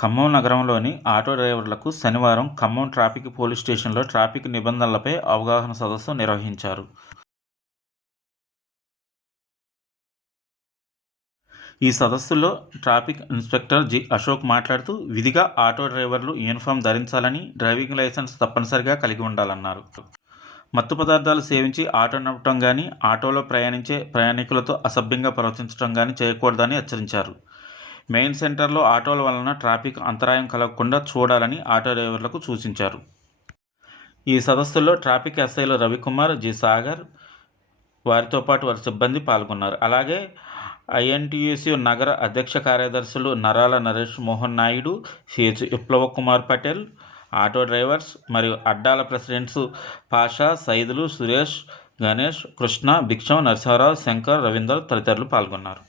ఖమ్మం నగరంలోని ఆటో డ్రైవర్లకు శనివారం ఖమ్మం ట్రాఫిక్ పోలీస్ స్టేషన్లో ట్రాఫిక్ నిబంధనలపై అవగాహన సదస్సు నిర్వహించారు. ఈ సదస్సులో ట్రాఫిక్ ఇన్స్పెక్టర్ జి. అశోక్ మాట్లాడుతూ, విధిగా ఆటో డ్రైవర్లు యూనిఫామ్ ధరించాలని, డ్రైవింగ్ లైసెన్స్ తప్పనిసరిగా కలిగి ఉండాలన్నారు. మత్తు పదార్థాలు సేవించి ఆటో నడపడం కానీ, ఆటోలో ప్రయాణించే ప్రయాణికులతో అసభ్యంగా ప్రవర్తించడం కానీ చేయకూడదని హెచ్చరించారు. మెయిన్ సెంటర్లో ఆటోల వలన ట్రాఫిక్ అంతరాయం కలగకుండా చూడాలని ఆటో డ్రైవర్లకు సూచించారు. ఈ సదస్సులో ట్రాఫిక్ ఎస్ఐలు రవికుమార్, జి. సాగర్, వారితో పాటు వారి సిబ్బంది పాల్గొన్నారు. అలాగే ఐఎన్టీయూసీ నగర అధ్యక్ష కార్యదర్శులు నరాల నరేష్ మోహన్ నాయుడు, సిహెచ్ విప్లవ కుమార్ పటేల్, ఆటో డ్రైవర్స్ మరియు అడ్డాల ప్రెసిడెంట్స్ పాషా, సైదులు, సురేష్, గణేష్, కృష్ణ, భిక్షం, నరసింహారావు, శంకర్, రవీందర్ తదితరులు పాల్గొన్నారు.